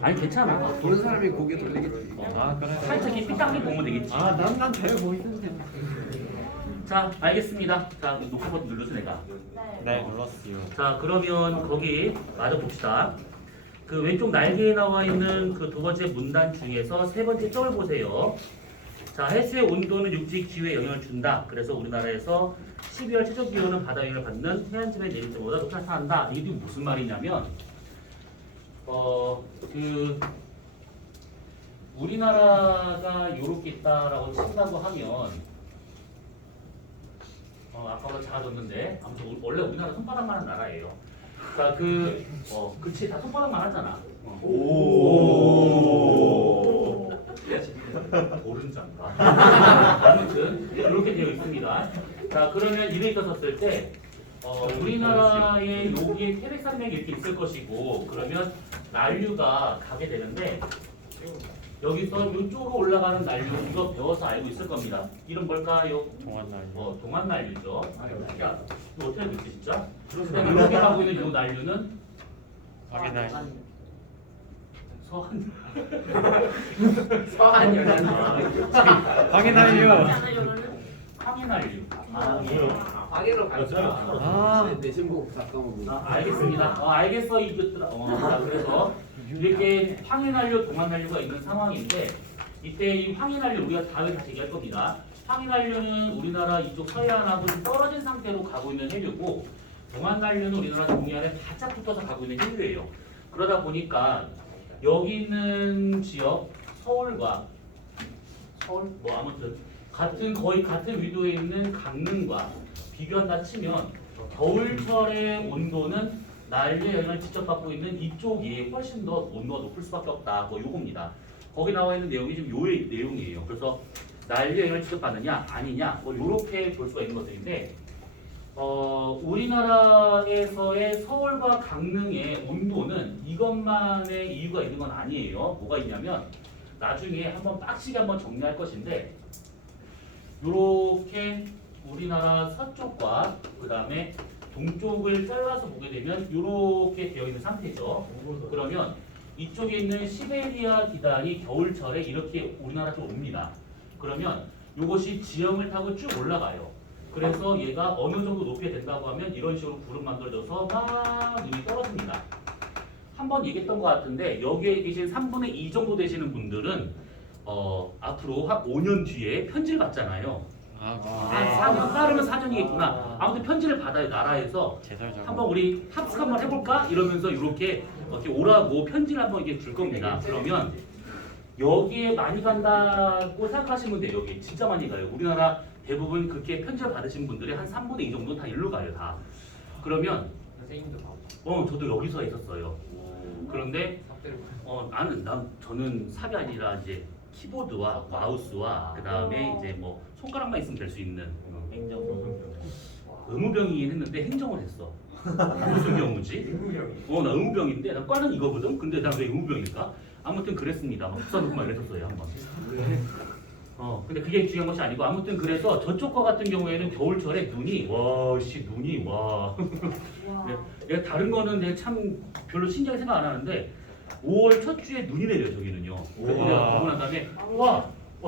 아니 괜찮아. 보는 사람이 고개 돌리겠지. 아 그래. 살짝 이렇게 삐딱하게 보면 되겠지. 아난잘 보이던데. 자 알겠습니다. 자 녹화 버튼 눌러서 내가. 네 눌렀어요. 자 그러면 거기 맞아 봅시다. 그 왼쪽 날개에 나와 있는 그 두 번째 문단 중에서 세 번째 점을 보세요. 자 해수의 온도는 육지 기후에 영향을 준다. 그래서 우리나라에서 12월 최저 기온은 바다 영향을 받는 해안지대 내릴 때보다 높게 나타난다. 이게 무슨 말이냐면 그 우리나라가 요렇게 있다라고 친다고 하면 아까보다 작아졌는데 아무튼 원래 우리나라 손바닥만한 나라예요. 자 그치 다 손바닥만 하잖아. 오. 오른장가. 아무튼 이렇게 되어 있습니다. 자 그러면 이렇게 썼을 때 우리나라에 여기에 태백산맥이 이렇게 있을 것이고 그러면 난류가 가게 되는데 여기서 이쪽으로 올라가는 난류 이거 배워서 알고 있을 겁니다. 이름 뭘까요? 동안날. 동안난류죠. 이거 어떻게 알고 있지 진짜? 그다음에 이렇게 가고 있는 이 난류는 확인할. 서한. 서한이요. 확인하려. 항해난류. 예. 방해로 갔죠. 아. 내신복 잠깐만. 알겠습니다. 알겠어 이것들아. 자, 그래서 이렇게 황해난류, 동안난류가 있는 상황인데 이때 이 황해난류 우리가 다음에 다시 얘기할 겁니다. 황해난류는 우리나라 이쪽 서해안하고 좀 떨어진 상태로 가고 있는 해류고 동안난류는 우리나라 동해안에 바짝 붙어서 가고 있는 해류예요. 그러다 보니까 여기 있는 지역 서울과 서울 뭐 아무튼 거의 같은 위도에 있는 강릉과 비교한다 치면 겨울철의 온도는 난류의 영향을 직접 받고 있는 이쪽이 훨씬 더 온도가 높을 수밖에 없다. 뭐 요겁니다. 거기 나와 있는 내용이 지금 요의 내용이에요. 그래서 난류의 영향을 직접 받느냐 아니냐 뭐 요렇게 볼 수가 있는 것들인데 우리나라에서의 서울과 강릉의 온도는 이것만의 이유가 있는 건 아니에요. 뭐가 있냐면 나중에 한번 빡시게 한번 정리할 것인데 요렇게 우리나라 서쪽과 그 다음에 동쪽을 잘라서 보게 되면 이렇게 되어 있는 상태죠. 그러면 이쪽에 있는 시베리아 기단이 겨울철에 이렇게 우리나라 쪽 옵니다. 그러면 이것이 지형을 타고 쭉 올라가요. 그래서 얘가 어느 정도 높이에 된다고 하면 이런 식으로 구름 만들어져서 막 눈이 떨어집니다. 한번 얘기했던 것 같은데 여기에 계신 3분의 2 정도 되시는 분들은 앞으로 한 5년 뒤에 편지를 받잖아요. 4년 빠르면 4년이겠구나. 아무튼 편지를 받아요. 나라에서 한번 우리 합숙 한번 해볼까? 이러면서 이렇게 오라고 편지를 한번 이게 줄 겁니다. 그러면 여기에 많이 간다고 생각하시면 돼요. 여기 진짜 많이 가요. 우리나라 대부분 그렇게 편지를 받으신 분들이 한 3분의 2 정도 다 일로 가요. 다. 그러면 선생님도 봐. 저도 여기서 있었어요. 그런데 저는 삽이 아니라 이제 키보드와 마우스와 그 다음에 이제 뭐 손가락만 있으면 될 수 있는 의무병이긴 했는데 행정을 했어. 무슨 경우지? 나 의무병인데 나 과는 이거거든. 근데 난 왜 의무병일까? 아무튼 그랬습니다. 막 국사놓고 막 이랬었어요 한번. 근데 그게 중요한 것이 아니고 아무튼 그래서 저쪽과 같은 경우에는 겨울철에 눈이 눈이 내가 다른 거는 내가 참 별로 신기하게 생각 안 하는데 5월 첫 주에 눈이 내려요 저기는요. 그래서 내가 보고 난 다음에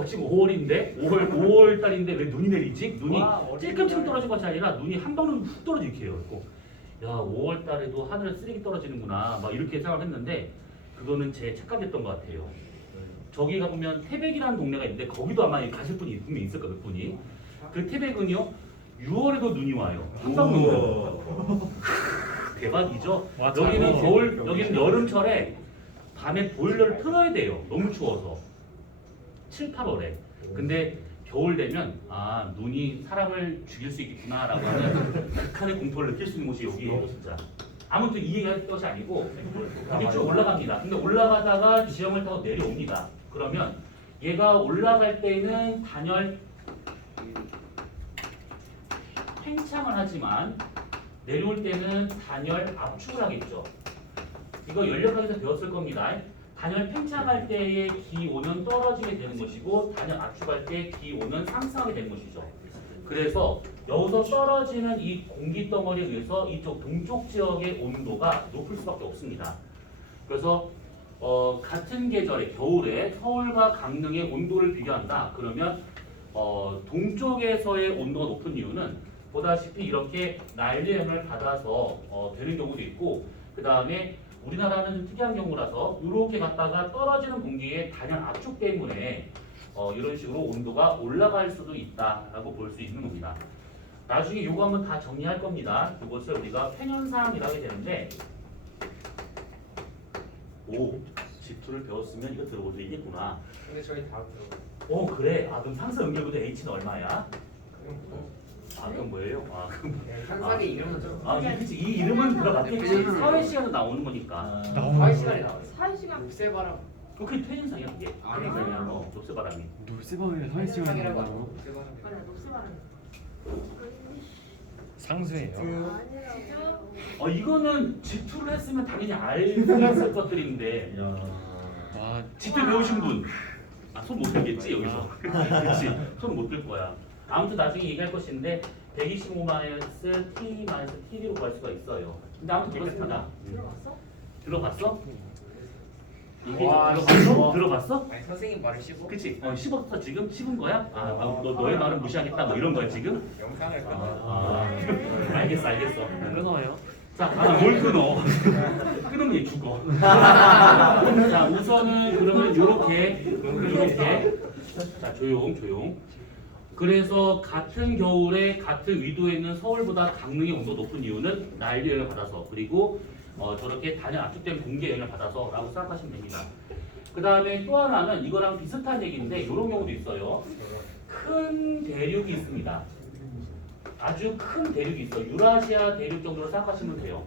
지금 5월인데 5월 달인데 왜 눈이 내리지? 눈이 찔끔찔끔 떨어진 것이 아니라 눈이 한 방울 훅 떨어지게요. 야 5월 달에도 하늘에 쓰레기 떨어지는구나 막 이렇게 생각했는데 그거는 제 착각이었던 것 같아요. 저기 가보면 태백이라는 동네가 있는데 거기도 아마 가실 분이 분명히 있을 거예요. 몇 분이. 그 태백은요 6월에도 눈이 와요. 한 방울. 대박이죠. 여기는 여름철에 밤에 보일러를 틀어야 돼요. 너무 추워서. 7, 8월에. 근데 겨울 되면 눈이 사람을 죽일 수 있겠구나라고 하는 극한의 공포를 느낄 수 있는 곳이 여기예요, 진짜. 아무튼 이 얘기할 것이 아니고 이게 쭉 올라갑니다. 근데 올라가다가 지형을 타고 내려옵니다. 그러면 얘가 올라갈 때는 단열 팽창을 하지만 내려올 때는 단열 압축을 하겠죠. 이거 연력학에서 배웠을 겁니다. 단열 팽창할 때의 기온은 떨어지게 되는 것이고 단열 압축할 때 기온은 상승하게 되는 것이죠. 그래서 여기서 떨어지는 이 공기 덩어리에 의해서 이쪽 동쪽 지역의 온도가 높을 수밖에 없습니다. 그래서 같은 계절에 겨울에 서울과 강릉의 온도를 비교한다. 그러면 동쪽에서의 온도가 높은 이유는 보다시피 이렇게 난리 영향을 받아서 되는 경우도 있고, 그 다음에 우리나라는 좀 특이한 경우라서 이렇게 갔다가 떨어지는 공기의 단양 압축 때문에 이런 식으로 온도가 올라갈 수도 있다라고 볼 수 있는 겁니다. 나중에 이거 한번 다 정리할 겁니다. 이것을 우리가 팽현상이라고 하게 되는데, 오, G2를 배웠으면 이거 들어볼 수 있겠구나. 근데 저희 다음 들어. 그래. 그럼 상수 연결부터 H는 얼마야? 그럼 뭐? 그럼 뭐예요? 그럼 상상의 이름은 좀. 그치. 이 이름은 들어갔겠지. 사회 시간은 나오는 거니까. 사회 시간이 나와요. 4시간 녹새바람. 그게 퇴행상이야, 그게. 아니, 퇴행상이야. 녹색바람이. 놀새방에 사회 시간이 상이라고 나와요? 하죠. 녹새바람. 아니야 녹색바람 상수예요. 이거는 G2를 했으면 당연히 알 수 있을 것들인데. 와, G2 배우신 분. 손 못 들겠지, 여기서. 그치. 손 못 들 거야. 아무튼 나중에 얘기할 것인데 125-t-td로 구할 수가 있어요. 근데 아무튼 그렇습니다. 들어봤어? 들어봤어? 이게 와, 들어봤어? 들어봤어? 아니 선생님 말을 씹어. 그치? 씹었어 지금? 씹은 거야? 너의 말은 무시하겠다 뭐 이런 거야 지금? 영상을 끊어. 알겠어 알겠어. 끊어요. 자, 뭘 끊어? 끊으면 얘 죽어. 자, 우선은 그러면 요렇게. 자, 조용. 그래서 같은 겨울에 같은 위도에 있는 서울보다 강릉의 온도가 높은 이유는 난리 영향을 받아서, 그리고 저렇게 단연 압축된 공기의 영향을 받아서 라고 생각하시면 됩니다. 그 다음에 또 하나는 이거랑 비슷한 얘기인데 이런 경우도 있어요. 큰 대륙이 있습니다. 아주 큰 대륙이 있어. 유라시아 대륙 정도로 생각하시면 돼요.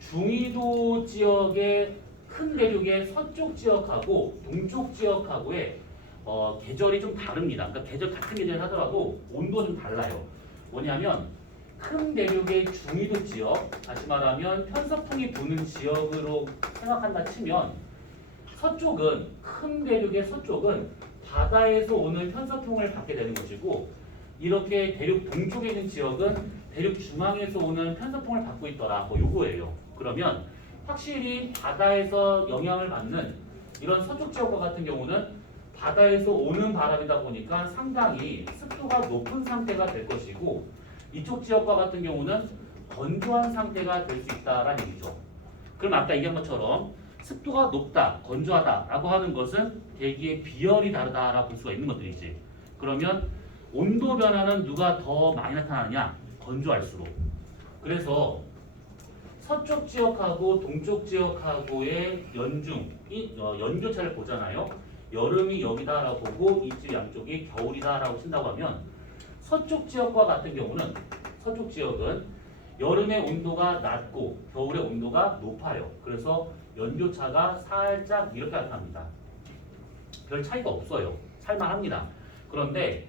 중위도 지역의 큰 대륙의 서쪽 지역하고 동쪽 지역하고의 계절이 좀 다릅니다. 그러니까 같은 계절 하더라도 온도가 좀 달라요. 뭐냐면 큰 대륙의 중위도 지역, 다시 말하면 편서풍이 부는 지역으로 생각한다 치면 큰 대륙의 서쪽은 바다에서 오는 편서풍을 받게 되는 것이고, 이렇게 대륙 동쪽에 있는 지역은 대륙 중앙에서 오는 편서풍을 받고 있더라. 요거예요. 그러면 확실히 바다에서 영향을 받는 이런 서쪽 지역과 같은 경우는 바다에서 오는 바람이다 보니까 상당히 습도가 높은 상태가 될 것이고, 이쪽 지역과 같은 경우는 건조한 상태가 될 수 있다라는 얘기죠. 그럼 아까 얘기한 것처럼 습도가 높다, 건조하다라고 하는 것은 대기의 비열이 다르다라고 볼 수가 있는 것들이지. 그러면 온도 변화는 누가 더 많이 나타나느냐? 건조할수록. 그래서 서쪽 지역하고 동쪽 지역하고의 연교차를 보잖아요. 여름이 여기다라고 보고 이쪽 양쪽이 겨울이다라고 친다고 하면 서쪽 지역과 같은 경우는 서쪽 지역은 여름의 온도가 낮고 겨울의 온도가 높아요. 그래서 연교차가 살짝 이렇게 나타납니다. 별 차이가 없어요. 살만합니다. 그런데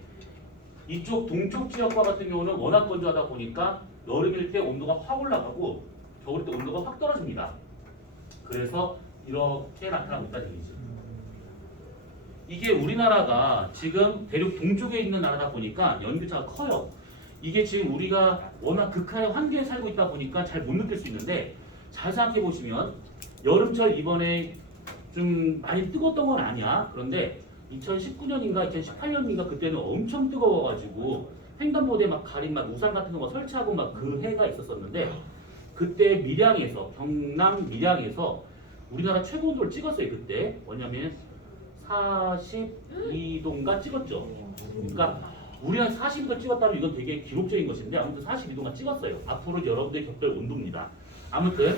이쪽 동쪽 지역과 같은 경우는 워낙 건조하다 보니까 여름일 때 온도가 확 올라가고 겨울 때 온도가 확 떨어집니다. 그래서 이렇게 나타나고 있다는 얘기죠. 이게 우리나라가 지금 대륙 동쪽에 있는 나라다 보니까 연교차가 커요. 이게 지금 우리가 워낙 극한의 환경에 살고 있다 보니까 잘 못 느낄 수 있는데, 잘 생각해 보시면 여름철 이번에 좀 많이 뜨거웠던 건 아니야. 그런데 2019년인가 2018년인가 그때는 엄청 뜨거워가지고 횡단보도에 막 가린 막 우산 같은 거 막 설치하고 막 그 해가 있었었는데, 그때 밀양에서 경남 밀양에서 우리나라 최고 온도를 찍었어요. 그때 뭐냐면 42도인가 찍었죠. 그러니까 우리가 42도 찍었다면 이건 되게 기록적인 것인데, 아무튼 42도가 찍었어요. 앞으로 여러분들이 겪을 온도입니다. 아무튼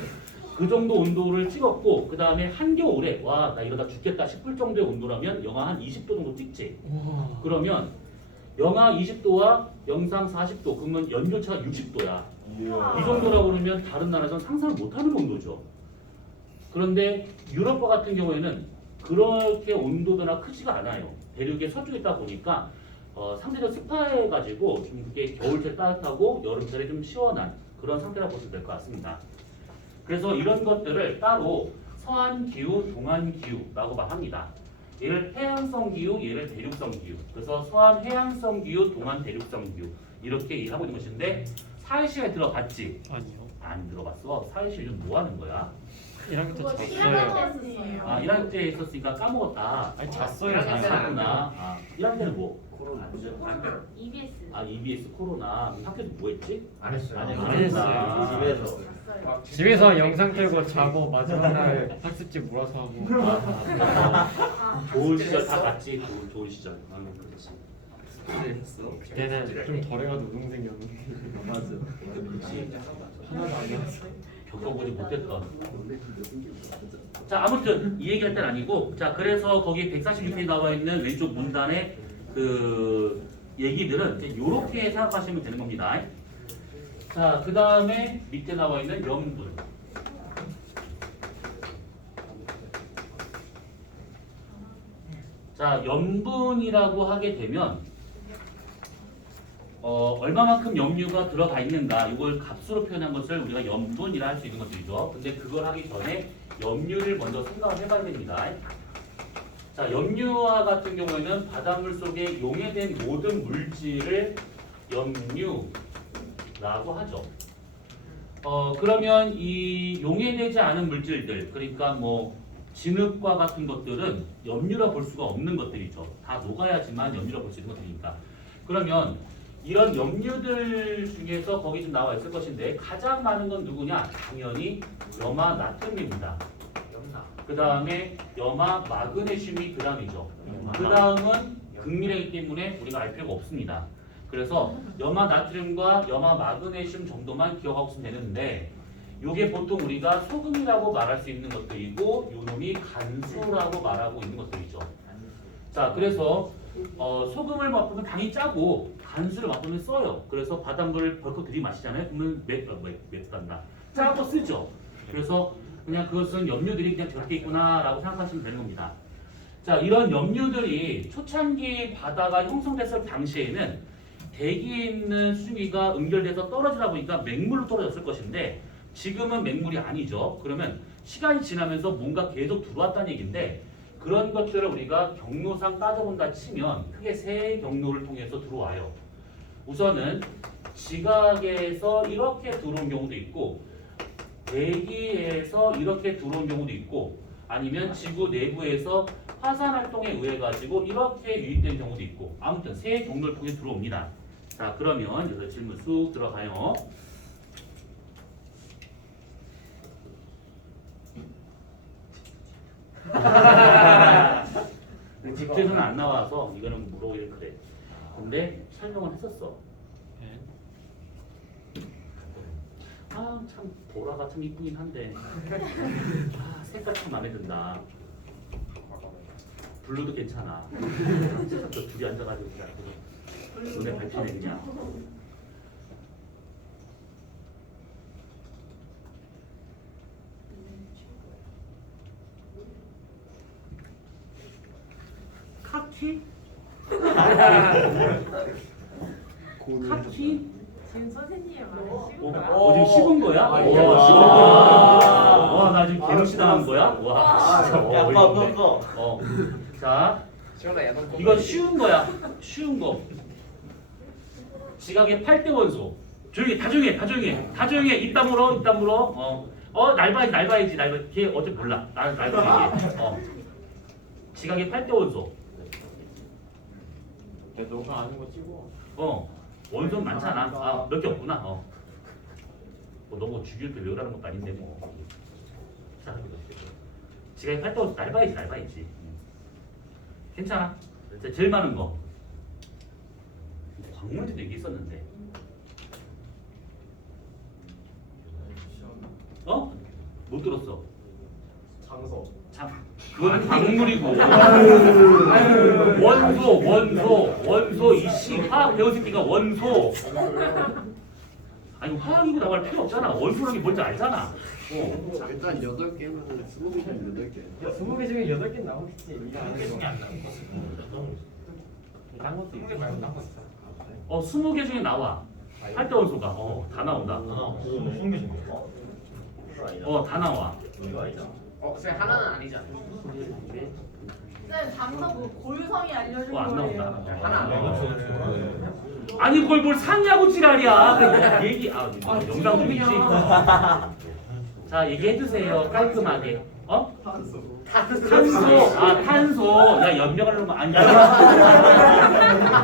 그 정도 온도를 찍었고, 그 다음에 한겨울에 와 나 이러다 죽겠다 싶을 정도의 온도라면 영하 한 20도 정도 찍지. 그러면 영하 20도와 영상 40도, 그러면 연교차가 60도야. 이 정도라고 그러면 다른 나라에서는 상상을 못하는 온도죠. 그런데 유럽과 같은 경우에는 그렇게 온도 변화 크지가 않아요. 대륙의 서쪽에 있다 보니까 상대적 습해가지고 좀 그게 겨울철 따뜻하고 여름철에 좀 시원한 그런 상태라고 보시면 될 것 같습니다. 그래서 이런 것들을 따로 서한 기후, 동한 기후라고 말합니다. 얘를 해양성 기후, 얘를 대륙성 기후. 그래서 서한 해양성 기후, 동한 대륙성 기후 이렇게 이해하고 있는 것인데, 사회시간에 들어봤지? 아니요. 안 들어봤어? 사회시 요즘 뭐 하는 거야? 1학년 때 그거 잤어요. 1학년이에요. 아 1학년 때 있었으니까 까먹었다. 아니 잤어요. 일학년 때 잤어요. 잤구나. 아 1학년 때는 뭐? 안 배워. EBS. 아 EBS 코로나. 학교에서 뭐 했지? 안 했어요. 안 했어요. 집에서. 잤어요. 집에서 영상 틀고 자고 마지막 날 학습지 몰아서 하고. 아, 좋은 시절 다 갔지. 좋은 시절. 그렇지. 그때는 좀 덜해가지고 우동생이었는데. 맞아. 그렇지. 하나도 안 나왔어. 겪어보지 못했던. 자 아무튼 이 얘기할 땐 아니고 자 그래서 거기 146페이지 나와 있는 왼쪽 문단의 그 얘기들은 이렇게 생각하시면 되는 겁니다. 자 그 다음에 밑에 나와 있는 염분. 자 염분이라고 하게 되면 얼마만큼 염류가 들어가 있는가 이걸 값으로 표현한 것을 우리가 염분이라 할 수 있는 것들이죠. 근데 그걸 하기 전에 염류를 먼저 생각을 해봐야 됩니다. 자 염류와 같은 경우에는 바닷물 속에 용해된 모든 물질을 염류라고 하죠. 그러면 이 용해되지 않은 물질들 그러니까 뭐 진흙과 같은 것들은 염류라 볼 수가 없는 것들이죠. 다 녹아야지만 염류라 볼 수 있는 것들이니까. 그러면 이런 염류들 중에서 거기 좀 나와 있을 것인데 가장 많은 건 누구냐? 당연히 염화 나트륨입니다. 염나. 그 다음에 염화 마그네슘이 그 다음이죠. 그 다음은 극미량이기 때문에 우리가 알 필요가 없습니다. 그래서 염화 나트륨과 염화 마그네슘 정도만 기억하고 있으면 되는데 이게 보통 우리가 소금이라고 말할 수 있는 것들이고 요 놈이 간수라고 말하고 있는 것들이죠. 자 그래서 소금을 맛보면 당이 짜고 간수를 맛보면 써요. 그래서 바닷물을 벌컥 들이마시잖아요. 그러면 맵단다. 짜고 쓰죠. 그래서 그냥 그것은 염류들이 그냥 저렇게 있구나라고 생각하시면 되는 겁니다. 자 이런 염류들이 초창기 바다가 형성됐을 당시에는 대기에 있는 수증기가 응결돼서 떨어지다 보니까 맹물로 떨어졌을 것인데 지금은 맹물이 아니죠. 그러면 시간이 지나면서 뭔가 계속 들어왔다는 얘기인데 그런 것들을 우리가 경로상 따져본다 치면 크게 세 경로를 통해서 들어와요. 우선은 지각에서 이렇게 들어온 경우도 있고 대기에서 이렇게 들어온 경우도 있고 아니면 지구 내부에서 화산 활동에 의해 가지고 이렇게 유입된 경우도 있고 아무튼 세 경로를 통해 들어옵니다. 자 그러면 여기서 질문 쑥 들어가요. 집에서는 안 나와서 이거는 물어보기 그래. 근데 설명을 했었어. 아 참 보라가 참 이쁘긴 한데 아 색깔 참 마음에 든다. 블루도 괜찮아. 저 둘이 앉아가지고 그냥 눈에 밟히네 그냥. 카키? 카키? 지금 선생님 말하시고 지금 씹은 거야? 아, 씹은 야. 거야? 와, 나 지금 개무시 당한 거야? 와, 진짜 야, 어이가 없네. 꺼. 자, 시원하 야동. 이거 쉬운 거야. 쉬운 거. 지각의 8대 원소. 조용히, 다 조용히 해, 다 조용히 해. 다 조용히 해. 입 물어, 입 물어. 날 봐야지. 걔 어차피 몰라. 날 보고 얘기해. 지각의 8대 원소. 야, 너가 아는 거 찍어. 원소 많잖아. 아, 몇 개 없구나. 너무 죽일 게 외우라는 것도 아닌데 뭐. 자, 지각의 8대 원소 날 봐야지. 괜찮아. 제일 많은 거. 광물도 되게 있었는데. 못 들었어. 장서. 그건 광물이고. 원소 이씨 화학 배운 새끼가 원소. 아니 화학이고 나고 할 필요 없잖아. 원소라는 게 뭔지 알잖아. 일단 8개는 20개는 8개. 20개 중에 8개 나오겠지. 네가 아는 거. 안 나온 딴 것도 있고. 20개 중에 나와. 8대 원소가. 다 나온다. 다 나와. 쌤 하나는 아니잖아. 쌤 방금 뭐 골성이 알려준 안 거예요. 나온다. 하나 안 나와. 아니 그걸 뭘 상냐고 지랄이야. 얘기 영상 좀 있지. 자 얘기해 주세요. 깔끔하게. 어? 탄소. 탄소. 야 염려하려고 하면 아니야.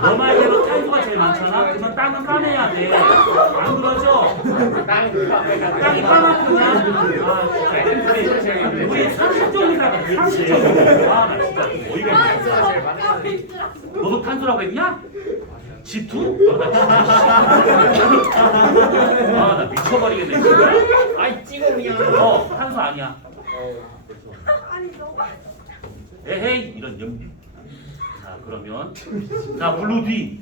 너 말대로 탄소가 제일 많잖아. 그러면 땅은 까매야 돼. 안 그러죠? 땅이 까맣구나. 아 진짜. 우리 상식적인 사람, 상식적인. 아나 진짜 어이가 없네. 너도 탄소라고 했냐? G2? 아나 미쳐버리겠네. 진짜. 아이 찍어 그냥. 탄소 아니야. 아니 너무 에헤이 이런 염려. 자 그러면 자 블루 D.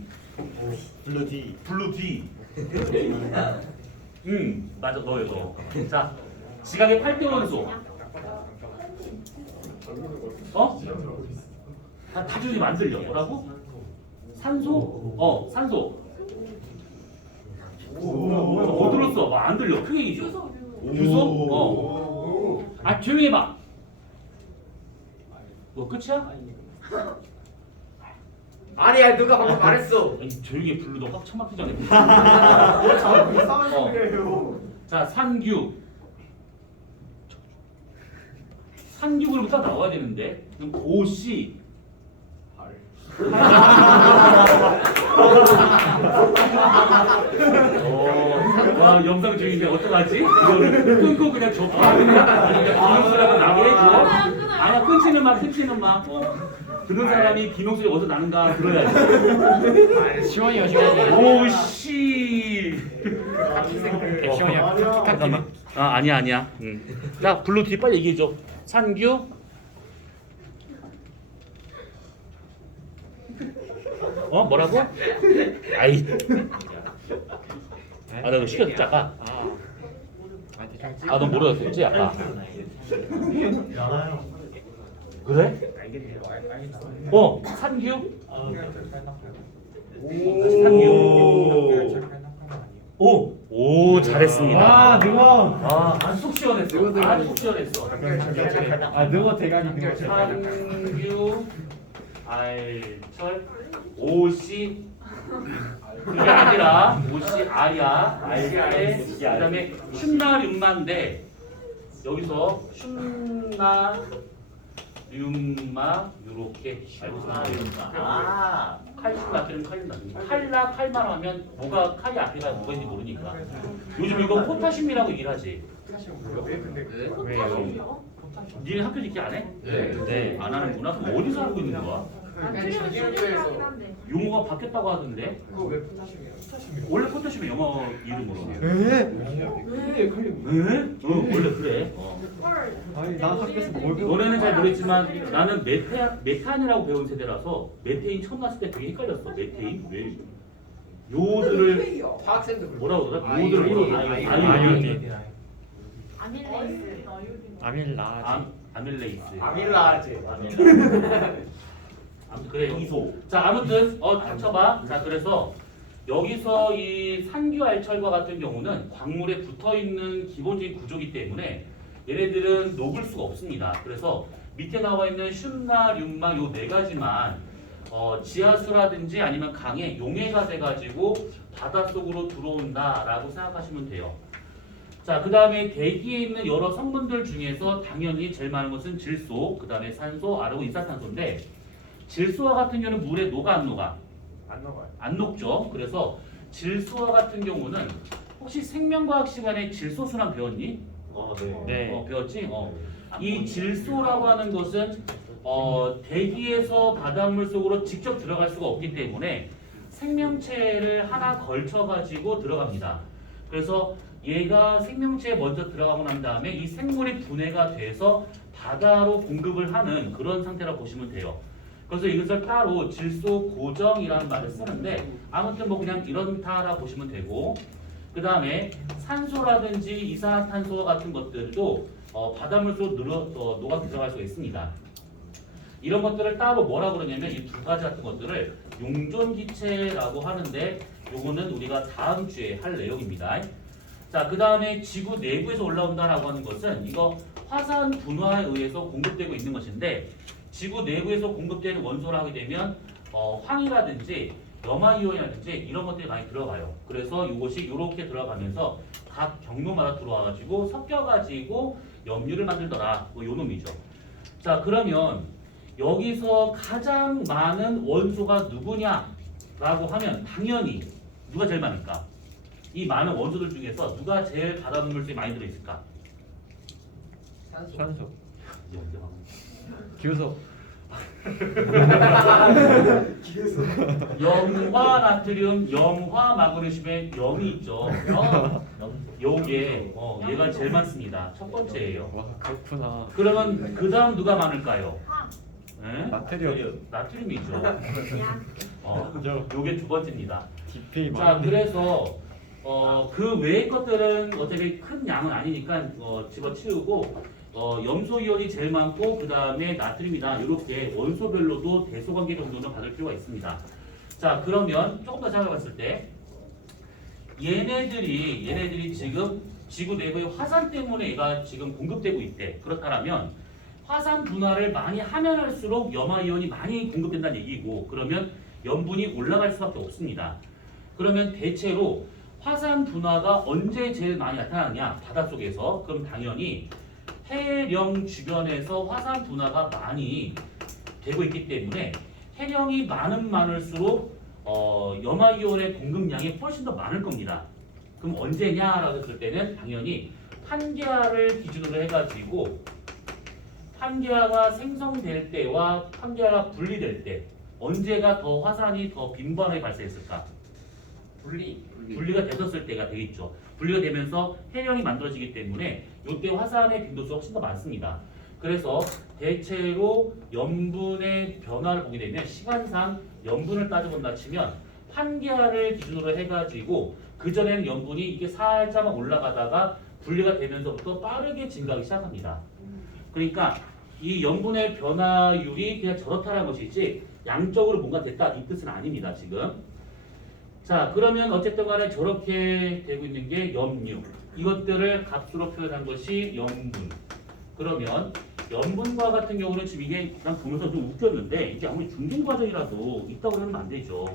블루 D. 맞아 너요 너. 자 지각의 8대 원소. 어? 다 주지 만들려. 뭐라고? 산소? 산소. 못 들었어. 안 들려. 크게 얘기해. 유소? 아 조용히 해봐. 너 끝이야? 아니야 누가 방금 말했어. 아니, 조용히 불러. 너 확 처맞기 전에. 자꾸 이상한 소리예요. 자 산규. 산규로부터 나와야 되는데. 그럼 고시. 와 영상 중인데 어떡하지? 이거를 끊고 그냥 접하 그냥 비명소리가 나게 해줘. 아니야 끊지는 마. 듣는 사람이 비명소리 어디서 나는가 들어야지. 시원해요 시원해. 오씨. 시원해요. 잠깐만. 아니야. 자 블루 뒤 빨리 얘기해줘. 산규. 뭐라고? 아이. 나 너 시켰지 아까. 너 모르겠었지 아까. 그래? 산규. 오 잘했습니다. 누가 속 시원했어. 속 시원했어. 누가 대가리 누가 산규 알철 오시 그게 아니라 오시 아야 알때 그다음에 슌나륜마인데 여기서 슌나륜마 요렇게 칼슘 나트륨 칼륨 나트륨 칼라 칼만 하면 뭐가 칼이 앞에가 뭐가 있는지 모르니까 요즘 이거 포타슘이라고 얘기를 하지. 왜요? 니네 학교 직계 안 해? 네. 안 하는구나. 그럼 어디서 알고 있는 거야? 전기학교에서 용어가 바뀌었다고 하던데. 그거 왜 포타슘이에요? 원래 포타슘이 영어 이름으로. 왜? 원래 그래. 헐. 아니 나 학교에서 뭘 배워? 너네는 잘 모르겠지만 나는 메탄이라고 배운 세대라서 메테인 처음 났을 때 되게 헷갈렸어. 메테인 왜? 요들을 화학생도 뭐라고 그러더라? 요들을 뭐라고 아이오딘. 아밀레이스. 아밀라. 아밀레이스. 아밀라지. 아무튼 그래 이소. 자 아무튼 닥쳐봐. 자 그래서 여기서 이 산규알철과 같은 경우는 광물에 붙어 있는 기본적인 구조이기 때문에 얘네들은 녹을 수가 없습니다. 그래서 밑에 나와 있는 슌나, 륜마 요 네 가지만 지하수라든지 아니면 강에 용해가 돼가지고 바닷속으로 들어온다라고 생각하시면 돼요. 자, 그 다음에 대기에 있는 여러 성분들 중에서 당연히 제일 많은 것은 질소, 그 다음에 산소, 아르고 이산탄소인데 질소와 같은 경우는 물에 녹아 안 녹아? 안 녹아요. 안 녹죠. 그래서 질소와 같은 경우는 혹시 생명과학 시간에 질소순환 배웠니? 네. 배웠지? 이 질소라고 하는 것은 대기에서 바닷물 속으로 직접 들어갈 수가 없기 때문에 생명체를 하나 걸쳐가지고 들어갑니다. 그래서 얘가 생명체에 먼저 들어가고 난 다음에 이 생물이 분해가 돼서 바다로 공급을 하는 그런 상태라고 보시면 돼요. 그래서 이것을 따로 질소 고정이라는 말을 쓰는데 아무튼 뭐 그냥 이런다라 보시면 되고, 그 다음에 산소라든지 이산화탄소 같은 것들도 바닷물 속으로 녹아 들어갈 수가 있습니다. 이런 것들을 따로 뭐라고 그러냐면 이 두 가지 같은 것들을 용존기체라고 하는데 요거는 우리가 다음 주에 할 내용입니다. 자, 그 다음에 지구 내부에서 올라온다라고 하는 것은 이거 화산 분화에 의해서 공급되고 있는 것인데 지구 내부에서 공급되는 원소를 하게 되면 황이라든지 염화이온이라든지 이런 것들이 많이 들어가요. 그래서 이것이 이렇게 들어가면서 각 경로마다 들어와가지고 섞여가지고 염류를 만들더라. 뭐 요 놈이죠. 자, 그러면 여기서 가장 많은 원소가 누구냐라고 하면 당연히 누가 제일 많을까? 이 많은 원소들 중에서 누가 제일 바닷물질이 많이 들어있을까? 산소. 이제 언제 봐? 기호석. 염화 나트륨, 염화 마그네슘에 염이 있죠. 요게 얘가 제일 많습니다. 첫 번째예요. 와 그렇구나. 그러면 그 다음 누가 많을까요? 화. 네? 나트륨. 나트륨이죠. 양. 요게 두 번째입니다. DPA 자, 많은데. 그래서 그 외의 것들은 어차피 큰 양은 아니니까 집어치우고 염소 이온이 제일 많고 그 다음에 나트륨이다. 이렇게 원소별로도 대소관계 정도는 받을 필요가 있습니다. 자, 그러면 조금 더 생각해봤을 때 얘네들이 지금 지구 내부의 화산 때문에 얘가 지금 공급되고 있대. 그렇다면 화산 분화를 많이 하면 할수록 염화이온이 많이 공급된다는 얘기고, 그러면 염분이 올라갈 수밖에 없습니다. 그러면 대체로 화산 분화가 언제 제일 많이 나타나느냐? 바닷속에서. 그럼 당연히 해령 주변에서 화산 분화가 많이 되고 있기 때문에 해령이 많을수록 염화이온의 공급량이 훨씬 더 많을 겁니다. 그럼 언제냐라고 했을 때는 당연히 판게아를 기준으로 해가지고 판게아가 생성될 때와 판게아가 분리될 때 언제가 더 화산이 더 빈번하게 발생했을까? 분리가 됐었을 때가 되겠죠. 분리가 되면서 해령이 만들어지기 때문에 이때 화산의 빈도수가 훨씬 더 많습니다. 그래서 대체로 염분의 변화를 보게 되면 시간상 염분을 따져본다 치면 판게아를 기준으로 해가지고 그전에는 염분이 이게 살짝만 올라가다가 분리가 되면서부터 빠르게 증가하기 시작합니다. 그러니까 이 염분의 변화율이 그냥 저렇다는 것이지 양적으로 뭔가 됐다 이 뜻은 아닙니다. 지금. 자, 그러면 어쨌든 간에 저렇게 되고 있는 게 염류. 이것들을 값으로 표현한 것이 염분. 그러면 염분과 같은 경우는 지금 이게 난 보면서 좀 웃겼는데 이게 아무리 중등과정이라도 있다고 하면 안 되죠.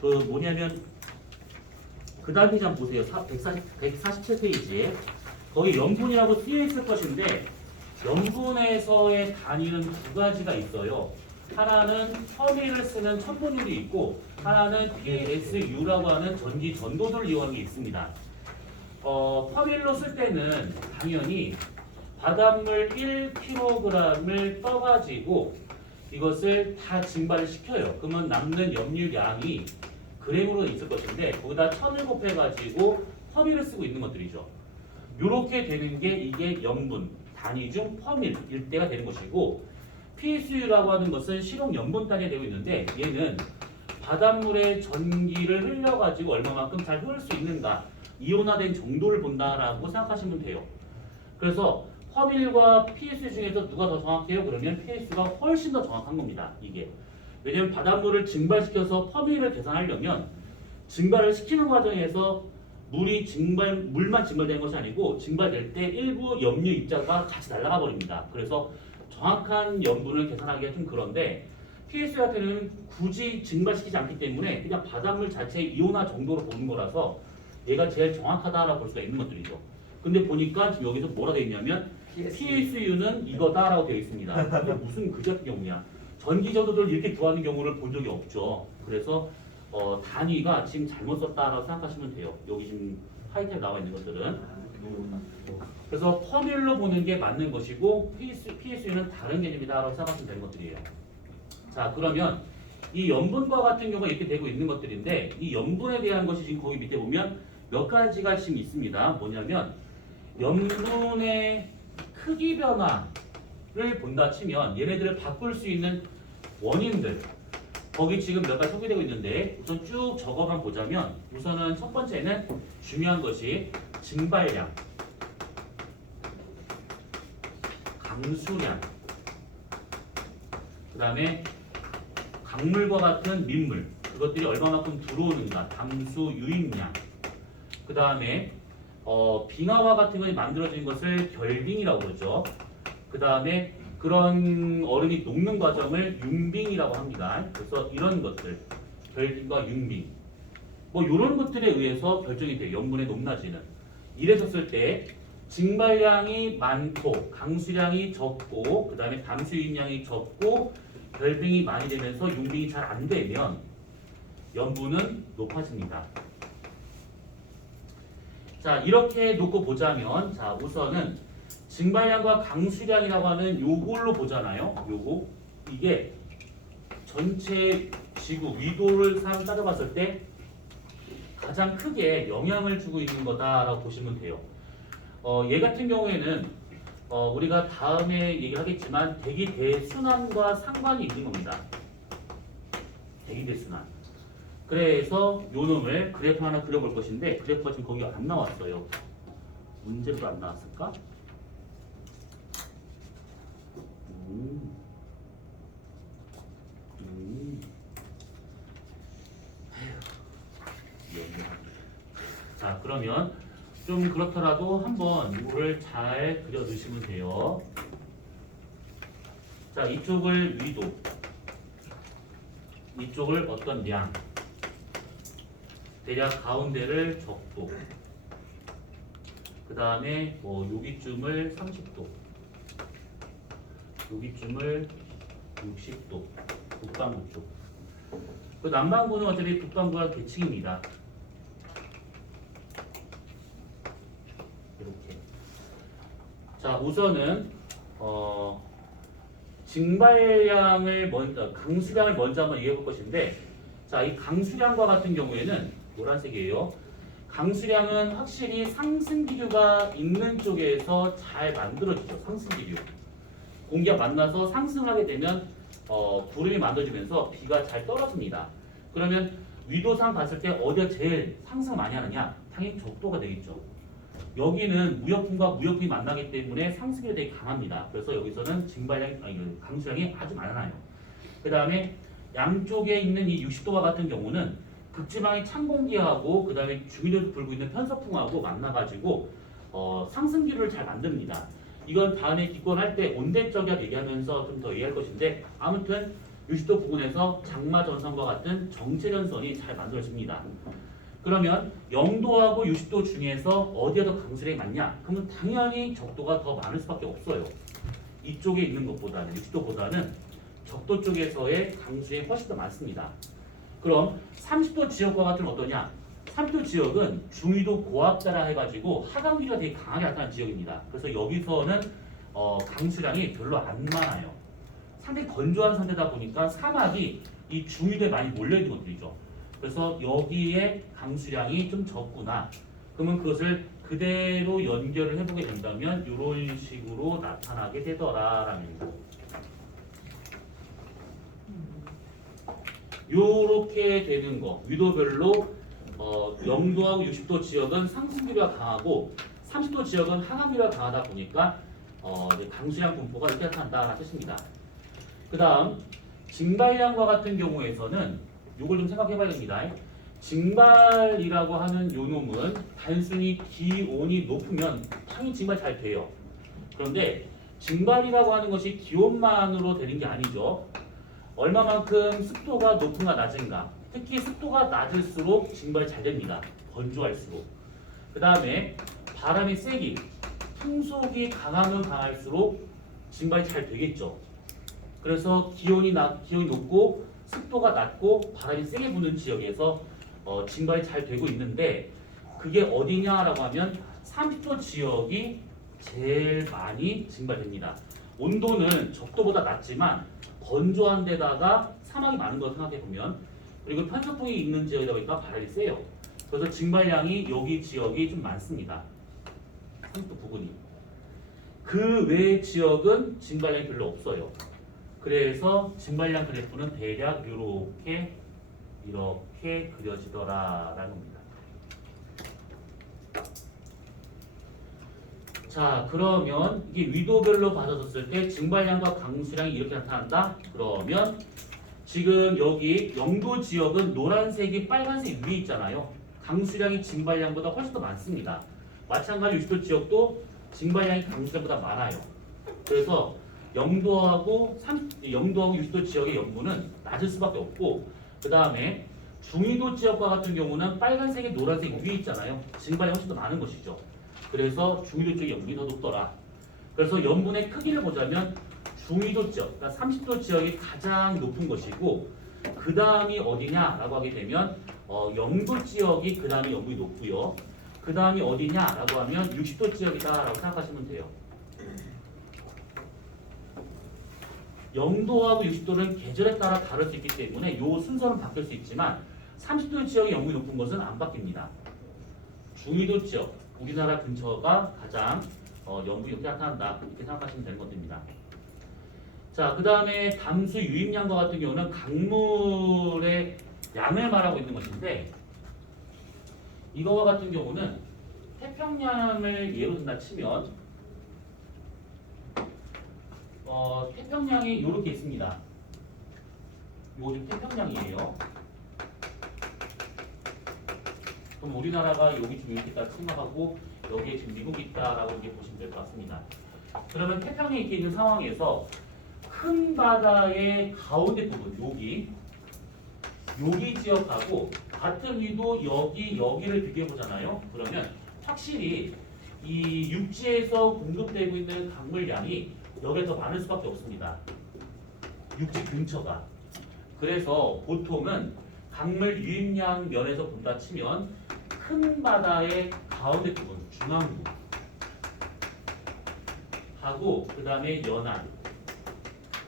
그 뭐냐면 그 다음 페이지 한번 보세요. 147페이지에 거기 염분이라고 쓰여 있을 것인데 염분에서의 단위는 두 가지가 있어요. 하나는 첨의를 쓰는 첨분율이 있고 하나는 PSU라고 하는 전기 전도도를 이용하는 게 있습니다. 첨의로 쓸 때는 당연히 바닷물 1kg을 떠가지고 이것을 다 증발을 시켜요. 그러면 남는 염류량이 그램으로 있을 것인데 거기다 1000을 곱해가지고 첨의를 쓰고 있는 것들이죠. 이렇게 되는 게 이게 염분 단위 중 첨일일 때가 되는 것이고 PSU라고 하는 것은 실용 염분 단위에 되고 있는데 얘는 바닷물에 전기를 흘려가지고 얼마만큼 잘 흐를 수 있는가 이온화된 정도를 본다라고 생각하시면 돼요. 그래서 첨일과 PSU 중에서 누가 더 정확해요? 그러면 PSU가 훨씬 더 정확한 겁니다. 이게 왜냐하면 바닷물을 증발시켜서 첨일을 계산하려면 증발을 시키는 과정에서 물만 증발되는 것이 아니고 증발될 때 일부 염류 입자가 같이 날아가 버립니다. 그래서 정확한 염분을 계산하기가 좀 그런데 PSU 같은 경우는 굳이 증발시키지 않기 때문에 그냥 바닷물 자체의 이온화 정도로 보는 거라서 얘가 제일 정확하다라고 볼 수가 있는 것들이죠. 근데 보니까 지금 여기서 뭐라 되어 있냐면 PSU는 이거다라고 되어 있습니다. 이게 무슨 그 같은 경우냐? 전기 전도도를 이렇게 구하는 경우를 본 적이 없죠. 그래서 단위가 지금 잘못 썼다라고 생각하시면 돼요. 여기 지금 하이텔 나와 있는 것들은. 그래서 첨일로 보는 게 맞는 것이고 PSU는 다른 개념이다라고 생각하시면 되는 것들이에요. 자, 그러면 이 염분과 같은 경우가 이렇게 되고 있는 것들인데 이 염분에 대한 것이 지금 거기 밑에 보면 몇 가지가 지금 있습니다. 뭐냐면 염분의 크기 변화를 본다 치면 얘네들을 바꿀 수 있는 원인들 거기 지금 몇 가지 소개되고 있는데 우선 쭉 적어만 보자면 우선은 첫 번째는 중요한 것이 증발량, 강수량, 그 다음에 강물과 같은 민물 그것들이 얼마만큼 들어오는가, 담수 유입량, 그 다음에 빙하와 같은 것이 만들어진 것을 결빙이라고 그러죠. 그 다음에 그런 얼음이 녹는 과정을 융빙이라고 합니다. 그래서 이런 것들, 결빙과 융빙, 뭐 이런 것들에 의해서 결정이 돼요. 염분의 높낮이는. 이랬었을 때 증발량이 많고 강수량이 적고 그 다음에 담수유입량이 적고 결빙이 많이 되면서 융빙이 잘 안 되면 염분은 높아집니다. 자, 이렇게 놓고 보자면 자, 우선은 증발량과 강수량이라고 하는 요걸로 보잖아요. 요거 이게 전체 지구 위도를 따져봤을 때 가장 크게 영향을 주고 있는 거다라고 보시면 돼요. 얘 같은 경우에는 우리가 다음에 얘기하겠지만 대기 대순환과 상관이 있는 겁니다. 대기 대순환. 그래서 요 놈을 그래프 하나 그려볼 것인데 그래프가 지금 거기 안 나왔어요. 문제도 안 나왔을까? 자, 그러면 좀 그렇더라도 한번 이거를 잘 그려 두시면 돼요. 자, 이쪽을 위도, 이쪽을 어떤 량, 대략 가운데를 적도, 그 다음에 뭐 여기쯤을 30도, 여기쯤을 60도, 북반구 쪽. 그 남반구는 어차피 북반구와 대칭입니다. 이렇게. 자, 우선은 증발량을 먼저, 강수량을 먼저 한번 얘기해 볼 것인데, 자, 이 강수량과 같은 경우에는 노란색이에요. 강수량은 확실히 상승기류가 있는 쪽에서 잘 만들어지죠. 상승기류. 공기가 만나서 상승을 하게 되면 구름이 만들어지면서 비가 잘 떨어집니다. 그러면 위도상 봤을 때 어디가 제일 상승 많이 하느냐? 당연히 적도가 되겠죠. 여기는 무역풍과 무역풍이 만나기 때문에 상승이 되게 강합니다. 그래서 여기서는 강수량이 아주 많아요. 그 다음에 양쪽에 있는 이 60도와 같은 경우는 극지방의 찬 공기하고 그 다음에 중위도에서 불고 있는 편서풍하고 만나가지고 상승기류를 잘 만듭니다. 이건 다음에 기권할 때 온대적이라 얘기하면서 좀 더 이해할 것인데 아무튼 60도 부근에서 장마전선과 같은 정체전선이 잘 만들어집니다. 그러면 0도하고 60도 중에서 어디가 더 강수량이 많냐? 그러면 당연히 적도가 더 많을 수밖에 없어요. 이쪽에 있는 것보다는 60도보다는 적도 쪽에서의 강수량이 훨씬 더 많습니다. 그럼 30도 지역과 같은 어떠냐? 30도 지역은 중위도 고압자라 해가지고 하강기가 되게 강하게 나타나는 지역입니다. 그래서 여기서는 강수량이 별로 안 많아요. 상당히 건조한 상태다 보니까 사막이 이 중위도에 많이 몰려있는 것들이죠. 그래서 여기에 강수량이 좀 적구나. 그러면 그것을 그대로 연결을 해보게 된다면 이런 식으로 나타나게 되더라라는 거. 요렇게 되는 거. 위도별로 0도하고 60도 지역은 상승기류가 강하고 30도 지역은 하강기류가 강하다 보니까 강수량 분포가 이렇게 나타난다는 뜻입니다. 그 다음 증발량과 같은 경우에서는 요걸 좀 생각해 봐야 됩니다. 증발이라고 하는 요 놈은 단순히 기온이 높으면 당연히 증발 잘 돼요. 그런데 증발이라고 하는 것이 기온만으로 되는 게 아니죠. 얼마만큼 습도가 높은가 낮은가. 특히 습도가 낮을수록 증발이 잘 됩니다. 건조할수록. 그 다음에 바람이 세기, 풍속이 강하면 강할수록 증발이 잘 되겠죠. 그래서 기온이 높고 습도가 낮고 바람이 세게 부는 지역에서 증발이 잘 되고 있는데 그게 어디냐라고 하면 30도 지역이 제일 많이 증발됩니다. 온도는 적도보다 낮지만 건조한 데다가 사막이 많은 걸 생각해 보면 그리고 편서풍이 있는 지역이다 보니까 바람이 세요. 그래서 증발량이 여기 지역이 좀 많습니다. 30도 부근이. 그 외의 지역은 증발량이 별로 없어요. 그래서 증발량 그래프는 대략 이렇게 그려지더라라는 겁니다. 자, 그러면 이게 위도별로 받아졌을 때 증발량과 강수량이 이렇게 나타난다? 그러면 지금 여기 0도 지역은 노란색이 빨간색 위에 있잖아요. 강수량이 증발량보다 훨씬 더 많습니다. 마찬가지로 60도 지역도 증발량이 강수량보다 많아요. 그래서 0도하고 60도 지역의 염분은 낮을 수밖에 없고 그 다음에 중위도 지역과 같은 경우는 빨간색이 노란색 위에 있잖아요. 증발량이 훨씬 더 많은 것이죠. 그래서 중위도 지역의 염분이 더 높더라. 그래서 염분의 크기를 보자면 중위도 지역, 그러니까 30도 지역이 가장 높은 것이고 그 다음이 어디냐라고 하게 되면 0도 지역이 그 다음에 염분이 높고요. 그 다음이 어디냐라고 하면 60도 지역이다라고 생각하시면 돼요. 0도하고 60도는 계절에 따라 다를 수 있기 때문에 이 순서는 바뀔 수 있지만 30도 지역의 염분이 높은 것은 안 바뀝니다. 중위도 지역, 우리나라 근처가 가장 염분이 높게 나타난다 이렇게 생각하시면 되는 것입니다. 자, 그 다음에 담수 유입량과 같은 경우는 강물의 양을 말하고 있는 것인데 이거와 같은 경우는 태평양을 예로 든다 치면 태평양이 이렇게 있습니다. 이거 지금 태평양이에요. 그럼 우리나라가 여기 지금 이렇게 딱 생각하고 여기에 지금 미국이 있다라고 이렇게 보시면 될 것 같습니다. 그러면 태평양에 이렇게 있는 상황에서 큰 바다의 가운데 부분 여기 지역하고 같은 위도 여기를 비교해 보잖아요. 그러면 확실히 이 육지에서 공급되고 있는 강물량이 여기에 더 많을 수밖에 없습니다. 육지 근처가. 그래서 보통은 강물 유입량 면에서 본다 치면 큰 바다의 가운데 부분, 중앙부 하고 그 다음에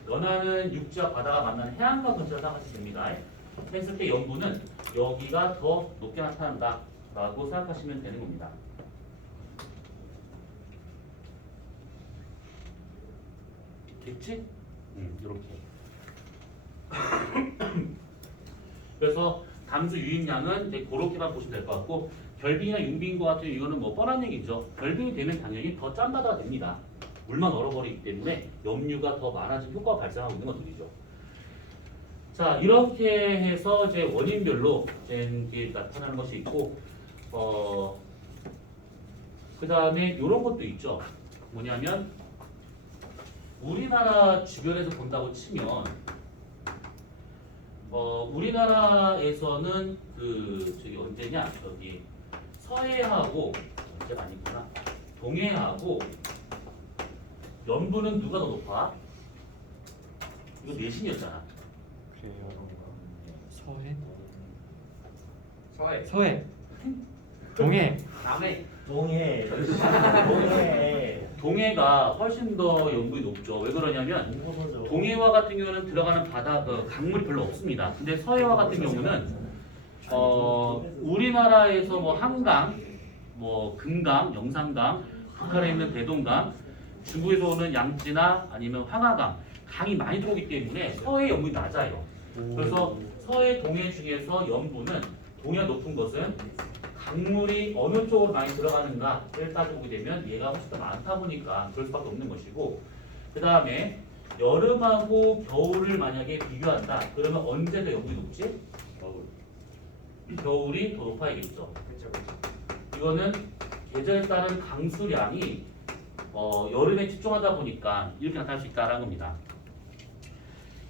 연안은 육지와 바다가 만나는 해안가 근처를 생각하시면 됩니다. 했을 때 염분은 여기가 더 높게 나타난다 라고 생각하시면 되는 겁니다. 됐지? 이렇게. 그래서 담수 유입량은 이제 그렇게만 보시면 될 것 같고 결빙이나 융빙과 같은 이거는 뭐 뻔한 얘기죠. 결빙이 되면 당연히 더 짠 바다가 됩니다. 물만 얼어버리기 때문에 염류가 더 많아진 효과가 발생하고 있는 것들이죠. 자, 이렇게 해서 이제 원인별로 이제 나타나는 것이 있고, 그 다음에 이런 것도 있죠. 뭐냐면 우리나라 주변에서 본다고 치면, 우리나라에서는 저기 언제냐, 저기 서해하고 언제가 아니구나, 동해하고 염분은 누가 더 높아? 이거 내신이었잖아. 서해? 서해. 서해. 동해. 남해. 동해. 동해가 훨씬 더 염분이 높죠. 왜 그러냐면 동해와 같은 경우는 들어가는 바다 강물이 별로 없습니다. 근데 서해와 같은 경우는 우리나라에서 뭐 한강, 뭐 금강, 영산강, 북한에 있는 대동강, 중국에서 오는 양지나 아니면 황하강 강이 많이 들어오기 때문에 서해 염분이 낮아요. 그래서 서해 동해 중에서 염분은 동해가 높은 것은 강물이 어느 쪽으로 많이 들어가는가를 따져보게 되면 얘가 훨씬 더 많다 보니까 그럴 수밖에 없는 것이고, 그 다음에 여름하고 겨울을 만약에 비교한다 그러면 언제 더 염분이 높지? 겨울이 더 높아야겠죠. 이거는 계절에 따른 강수량이 여름에 집중하다 보니까 이렇게 나타날 수 있다는 겁니다.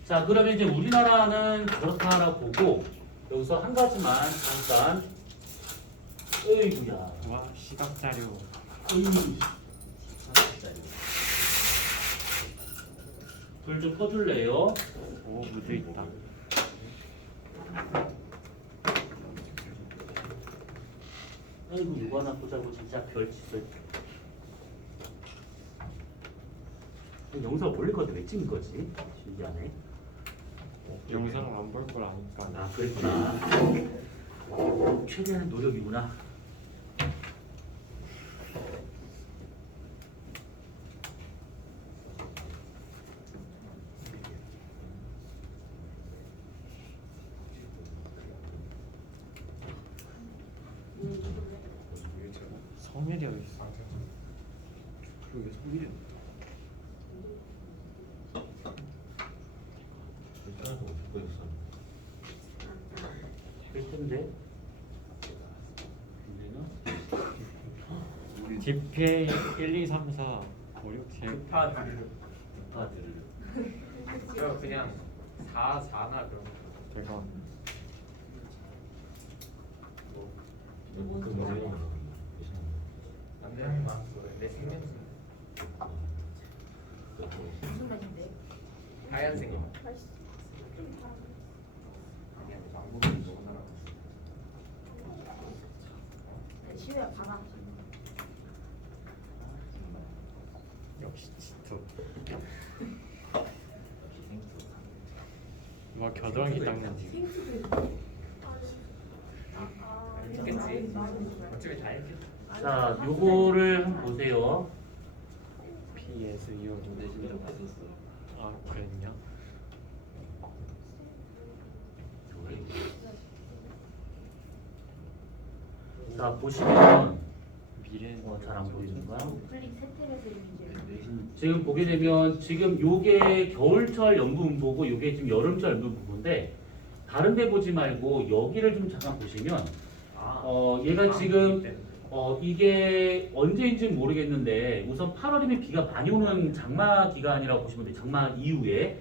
자, 그러면 이제 우리나라는 그렇다라고 보고 여기서 한 가지만 잠깐, 어이구야, 와, 시각자료. 불 좀 켜줄래요? 오, 묻어 있다. 아이고, 이거 하나 보자고 진짜 별짓을. 영상 올릴 건데 왜 찍은 거지? 신기하네. 영상을 안 볼 걸 아니까. 아, 그랬구나. 최대한 노력이구나. 성일이 어디 있어? 그러게 소리야. 될 텐데. 근데는 GPA 1, 2, 3, 4, 5, 6, 7. 다 드르륵. 다들 저 그냥 4나 그런 거. 제가 안 되는 거 내 생명수 무슨 맛인데? 하얀색 거. 시우야 받아. 역시 진짜. 막 겨드랑이 닦는지. 알겠지? 어차피 다 알겠지. 자, 요거를 한번 보세요. PS 이후 내신 적 없었어. 아 그랬냐? 자, 보시면 미래는 잘 안 보이는 거야? 클릭 세트에서 이제 지금 보게 되면 지금 요게 겨울철 연분보고 요게 지금 여름철 연분보인데 다른 데 보지 말고 여기를 좀 잠깐 보시면 얘가 지금 이게 언제인지는 모르겠는데 우선 8월이면 비가 많이 오는 장마 기간이라고 보시면 돼요. 장마 이후에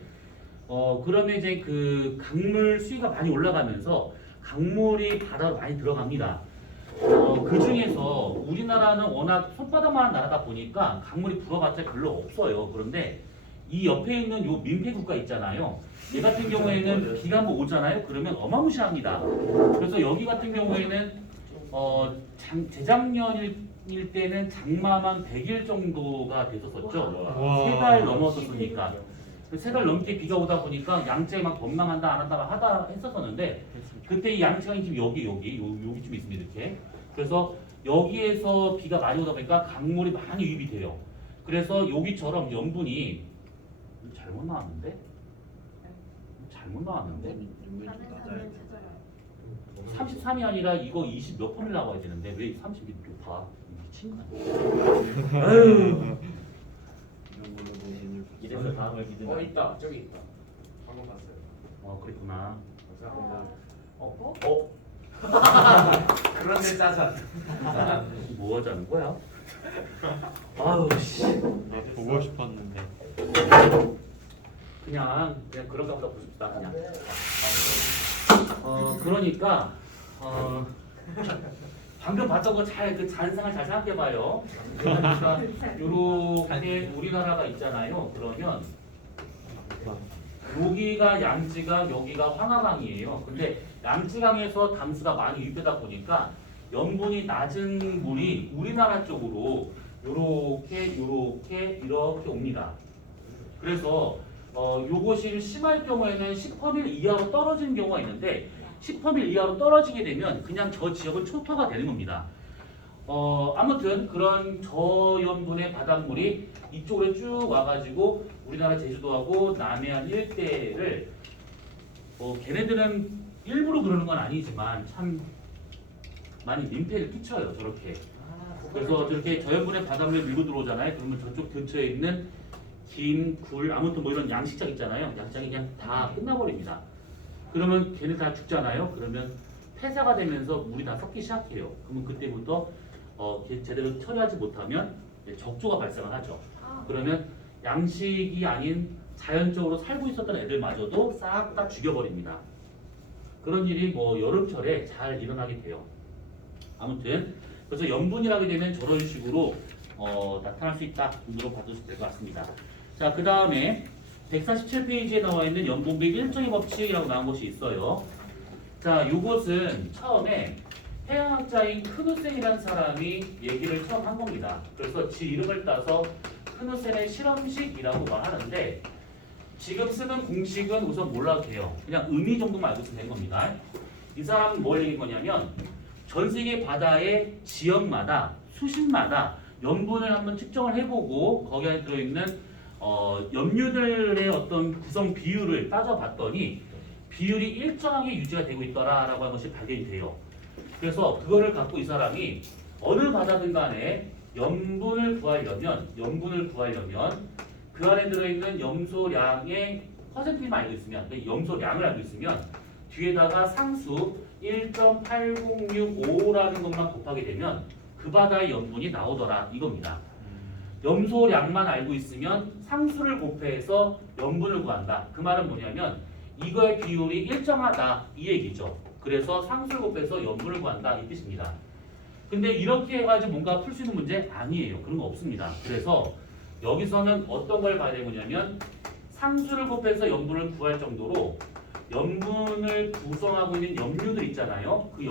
그러면 이제 그 강물 수위가 많이 올라가면서 강물이 바다로 많이 들어갑니다. 그 중에서 우리나라는 워낙 손바닥만한 나라다 보니까 강물이 불어봤자 별로 없어요. 그런데 이 옆에 있는 요 민폐 국가 있잖아요. 얘 같은 경우에는 비가 한번 오잖아요. 그러면 어마무시합니다. 그래서 여기 같은 경우에는 재작년일 때는 장마만 100일 정도가 됐었었죠. 와. 3달 넘었었으니까. 3달 넘게 비가 오다 보니까 양떼 막 범람한다 안 한다 하다 했었었는데 그때 이 양떼가 지금 여기쯤 있습니다. 이렇게. 그래서 여기에서 비가 많이 오다 보니까 강물이 많이 유입이 돼요. 그래서 여기처럼 염분이 잘못 나왔는데? 잘못 나왔는데? 33이 아니라 이거 20 몇 번을 나와야 되는데 왜 30이 높아? 미친 거 아니야? 아유. 이래서 다음을 기대나. 있다. 저기 있다. 방금 봤어요. 그랬구나. 감사합니다. 그런데 짜잔. 뭐 하자는 거야? 아우 씨. 나 보고 싶었는데. 그냥 그런가 보다 보고 싶다 그냥. 그러니까 방금 봤던 거 그 잔상을 잘 생각해봐요. 그러니까 요렇게 우리나라가 있잖아요. 그러면 여기가 양지강, 여기가 황하강이에요. 근데 양지강에서 담수가 많이 유입되다 보니까 염분이 낮은 물이 우리나라 쪽으로 이렇게 옵니다. 그래서 요것이 심할 경우에는 10%밀 이하로 떨어지는 경우가 있는데 10%밀 이하로 떨어지게 되면 그냥 저 지역은 초토가 되는 겁니다. 아무튼 그런 저염분의 바닷물이 이쪽으로 쭉 와가지고 우리나라 제주도하고 남해안 일대를 걔네들은 일부러 그러는 건 아니지만 참 많이 민폐를 끼쳐요. 저렇게. 그래서 저렇게 저염분의 바닷물이 밀고 들어오잖아요. 그러면 저쪽 근처에 있는 김, 굴, 아무튼 뭐 이런 양식장 있잖아요. 양식장이 그냥 다 끝나버립니다. 그러면 걔네 다 죽잖아요. 그러면 폐사가 되면서 물이 다 섞기 시작해요. 그러면 그때부터 제대로 처리하지 못하면 적조가 발생을 하죠. 그러면 양식이 아닌 자연적으로 살고 있었던 애들마저도 싹 다 죽여버립니다. 그런 일이 뭐 여름철에 잘 일어나게 돼요. 아무튼 그래서 염분이라게 되면 저런 식으로 나타날 수 있다 정도로 봐주시면 될 것 같습니다. 자, 그 다음에 147페이지에 나와 있는 염분비 일정의 법칙이라고 나온 것이 있어요. 자, 요것은 처음에 해양학자인 크누센이라는 사람이 얘기를 처음 한 겁니다. 그래서 지 이름을 따서 크누센의 실험식이라고 말하는데 지금 쓰는 공식은 우선 몰라도 돼요. 그냥 의미 정도만 알고 있으면 되는 겁니다. 이 사람은 뭘 얘기한 거냐면 전 세계 바다의 지역마다 수심마다 염분을 한번 측정을 해보고 거기 안에 들어있는 염류들의 어떤 구성 비율을 따져봤더니 비율이 일정하게 유지가 되고 있더라라고 하는 것이 발견이 돼요. 그래서 그거를 갖고 이 사람이 어느 바다든 간에 염분을 구하려면 그 안에 들어있는 염소량의 퍼센트만 알고 있으면 염소량을 알고 있으면 뒤에다가 상수 1.8065라는 것만 곱하게 되면 그 바다의 염분이 나오더라 이겁니다. 염소량만 알고 있으면 상수를 곱해서 염분을 구한다. 그 말은 뭐냐면 이거의 비율이 일정하다 이 얘기죠. 그래서 상수를 곱해서 염분을 구한다 이 뜻입니다. 근데 이렇게 해가지고 뭔가 풀 수 있는 문제 아니에요. 그런 거 없습니다. 그래서 여기서는 어떤 걸 봐야 되냐면 상수를 곱해서 염분을 구할 정도로 염분을 구성하고 있는 염류들 있잖아요. 그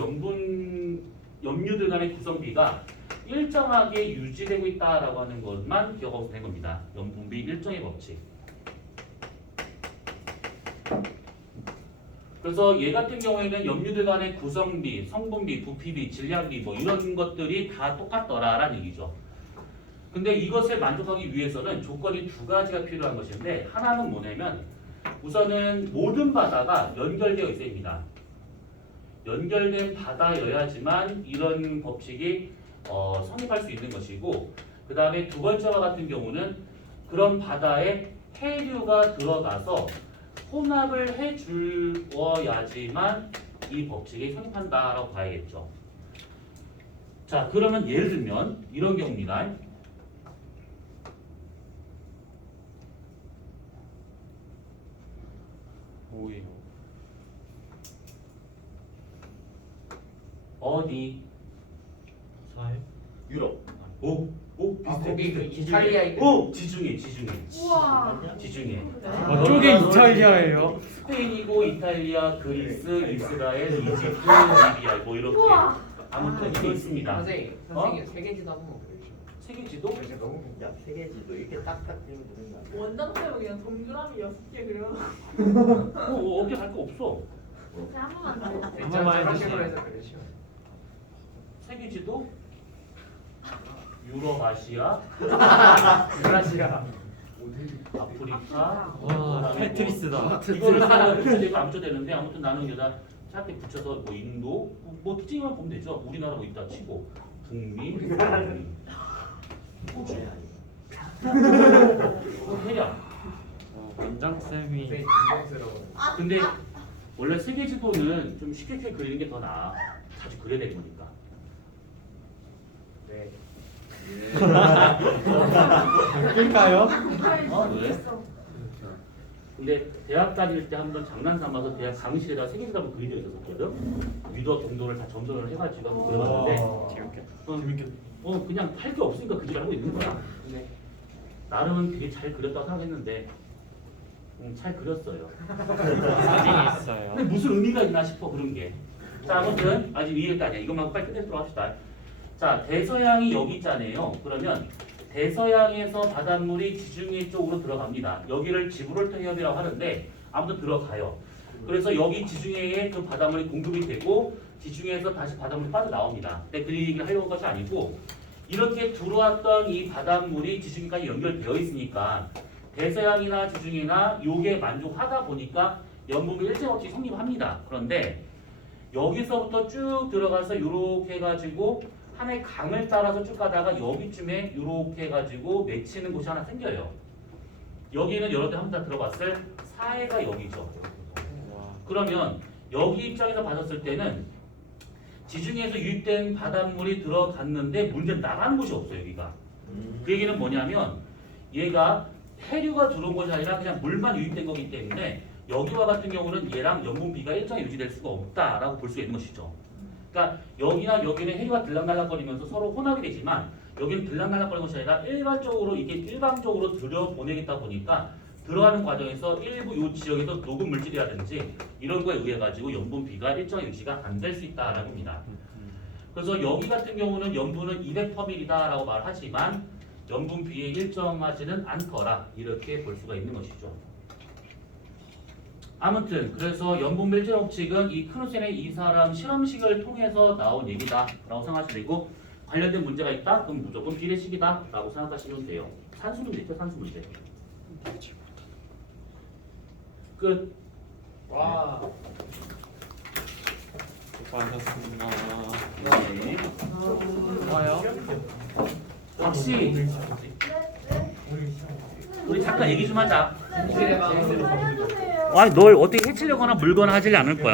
염류들 간의 구성비가 일정하게 유지되고 있다라고 하는 것만 기억하고 되는 겁니다. 염분비 일정의 법칙. 그래서 얘 같은 경우에는 염류들 간의 구성비, 성분비, 부피비, 질량비 뭐 이런 것들이 다 똑같더라라는 얘기죠. 근데 이것을 만족하기 위해서는 조건이 두 가지가 필요한 것인데 하나는 뭐냐면 우선은 모든 바다가 연결되어 있어야 합니다. 연결된 바다여야지만 이런 법칙이 성립할 수 있는 것이고 그 다음에 두 번째와 같은 경우는 그런 바다에 해류가 들어가서 혼합을 해주어야지만 이 법칙이 성립한다라고 봐야겠죠. 자, 그러면 예를 들면 이런 경우입니다. 오이요. 어디? 사해? 유럽. 오 아 비슷해. 거기 그 비슷해. 이탈리아 있는 오 지중해. 우와. 지중해. 저게 이탈리아예요? 스페인이고 이탈리아, 그리스, 이스라엘, 이집트, 리비아 뭐 이렇게 우와. 아무튼 이게 있습니다. 선생님 세계지도 한번 세계지도? 너무 야, 세계지도 이렇게 딱딱 띄우면 되는 거 아니야? 원장쌤은 그냥 동그라미 6개 그려. 어깨 갈 거 없어. 진짜 한 번만 더. 한 번만 해주세요. 해서 그러시오. 세계지도? 유럽, 아시아, 브라시아. 아프리카, 와, 테트리스다. 이거를 하나 붙여되고 안 붙여되는데 아무튼 나는 여기다 짧게 붙여서 뭐 인도 뭐 특징만 보면 되죠. 우리나라 뭐 있다 치고 북미, 남미, 호주, 해양. 원장쌤이 되게 존경스러워. 근데 원래 세계지도는 좀 쉽게 그리는 게 더 나아. 자주 그려야 되는 거니까. 네. 웃길까요? 왜? 근데 대학 다닐 때 한번 장난 삼아서 대학 강의실에다 세계지도 한번 그린 적이 있었거든. 위도 경도를 다 점선을 해가지고 한번 그려봤는데 그냥 할 게 없으니까 그 줄 알고 있는 거야. 근데 나름은 되게 잘 그렸다고 생각했는데 잘 그렸어요. 사진이 있어요. 근데 무슨 의미가 있나 싶어 그런 게. 자 아무튼 아직 이해가 아니야. 이것만 빨리 끝내도록 합시다. 자 대서양이 여기 있잖아요. 그러면 대서양에서 바닷물이 지중해 쪽으로 들어갑니다. 여기를 지브롤터 해협이라고 하는데 아무튼 들어가요. 그래서 여기 지중해에 그 바닷물이 공급이 되고 지중해에서 다시 바닷물이 빠져나옵니다. 근데 그 얘기를 하려고 한 것이 아니고 이렇게 들어왔던 이 바닷물이 지중해까지 연결되어 있으니까 대서양이나 지중해나 요게 만족하다 보니까 염분비 일정없이 성립합니다. 그런데 여기서부터 쭉 들어가서 이렇게 해가지고 하나의 강을 따라서 쭉 가다가 여기쯤에 이렇게 해가지고 맺히는 곳이 하나 생겨요. 여기는 여러 대 한번 다 들어봤을 사해가 여기죠. 그러면 여기 입장에서 봤었을 때는 지중해에서 유입된 바닷물이 들어갔는데 문제는 나가는 곳이 없어요. 여기가. 그 얘기는 뭐냐면 얘가 해류가 들어온 것이 아니라 그냥 물만 유입된 거기 때문에 여기와 같은 경우는 얘랑 염분비가 일정히 유지될 수가 없다라고 볼 수 있는 것이죠. 그러니까 여기나 여기는 해류가 들락날락거리면서 서로 혼합이 되지만 여기는 들락날락거리는 것이 아니라 일방적으로 들여보내겠다 보니까 들어가는 과정에서 일부 이 지역에서 녹은 물질이라든지 이런 거에 의해 가지고 염분비가 일정히 유지가 안 될 수 있다라고 합니다. 그래서 여기 같은 경우는 염분은 200%이다라고 말하지만 염분비에 일정하지는 않더라 이렇게 볼 수가 있는 것이죠. 아무튼 그래서 염분 밀제 법칙은 이 크루센의 이 사람 실험식을 통해서 나온 얘기다라고 생각하시면 되고 관련된 문제가 있다? 그럼 무조건 비례식이다 라고 생각하시면 돼요. 산수 문제 있죠? 산수 문제. 끝. 와. 수고하셨습니다. 네. 좋아요. 혹시 우리 잠깐 얘기 좀 하자. 이래봐. 살려주세요. 아니 널 어떻게 해치려거나 물거나 하지 않을 거야.